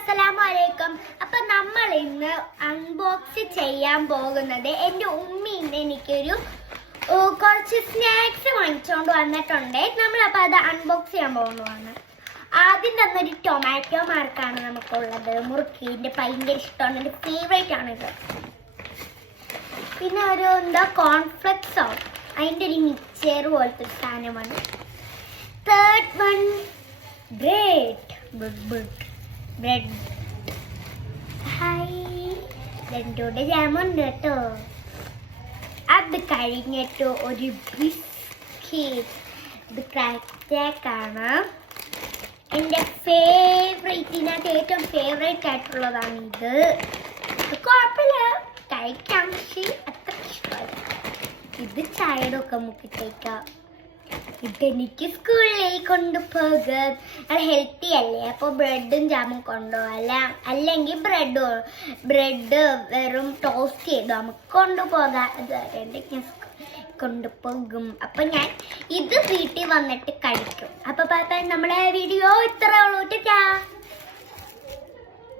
അസ്സലാമലൈക്കും. അപ്പൊ നമ്മൾ ഇന്ന് അൺബോക്സ് ചെയ്യാൻ പോകുന്നത് എൻ്റെ ഉമ്മി ഇന്ന് എനിക്കൊരു കുറച്ച് സ്നാക്സ് വാങ്ങിച്ചുകൊണ്ട് വന്നിട്ടുണ്ട്. നമ്മളപ്പോൾ അത് അൺബോക്സ് ചെയ്യാൻ പോകുന്നതാണ്. ആദ്യം തന്നെ ഒരു ടൊമാറ്റോ മാർക്കാണ് നമുക്കുള്ളത്. മുറുക്കിൻ്റെ ഭയങ്കര ഇഷ്ടമാണ്, എൻ്റെ ഫേവറേറ്റ് ആണിത്. പിന്നെ ഒരു കോൺഫ്ലെക്സോ അതിൻ്റെ ഒരു മിക്സ്ചർ പോലത്തെ ഒരു സാധനമാണ്. Third one bread. ഹായ്, രണ്ടൂടെ ജാമുണ്ട് കേട്ടോ. അത് കഴിഞ്ഞിട്ട് ഒരു ബിസ്ക്കറ്റ്. ഇത് ക്രാക്കാണ്. എൻ്റെ ഫേവറേറ്റിനകത്ത് ഏറ്റവും ഫേവറേറ്റ് ആയിട്ടുള്ളതാണ് ഇത്. കുഴപ്പമില്ല, കഴിക്കാം, പക്ഷേ അത്ര ഇഷ്ടമല്ല. ഇത് ചായയുടെ ഒക്കെ മുക്കി കഴിക്കാം. ഇതെനിക്ക് സ്കൂളിലേക്ക് കൊണ്ടുപോകാം. അത് ഹെൽത്തി അല്ലേ, അപ്പോൾ ബ്രെഡും ജാമും കൊണ്ടുപോകാം. അല്ലെങ്കിൽ ബ്രെഡ് വെറും ടോസ്റ്റ് ചെയ്ത് നമുക്ക് കൊണ്ടുപോകാം. അതുവരെ ഞാൻ കൊണ്ടുപോകും. അപ്പം ഞാൻ ഇത് വീട്ടിൽ വന്നിട്ട് കഴിക്കും. അപ്പോൾ നമ്മുടെ വീഡിയോ ഇത്രേ ഉള്ളൂ. ടാ.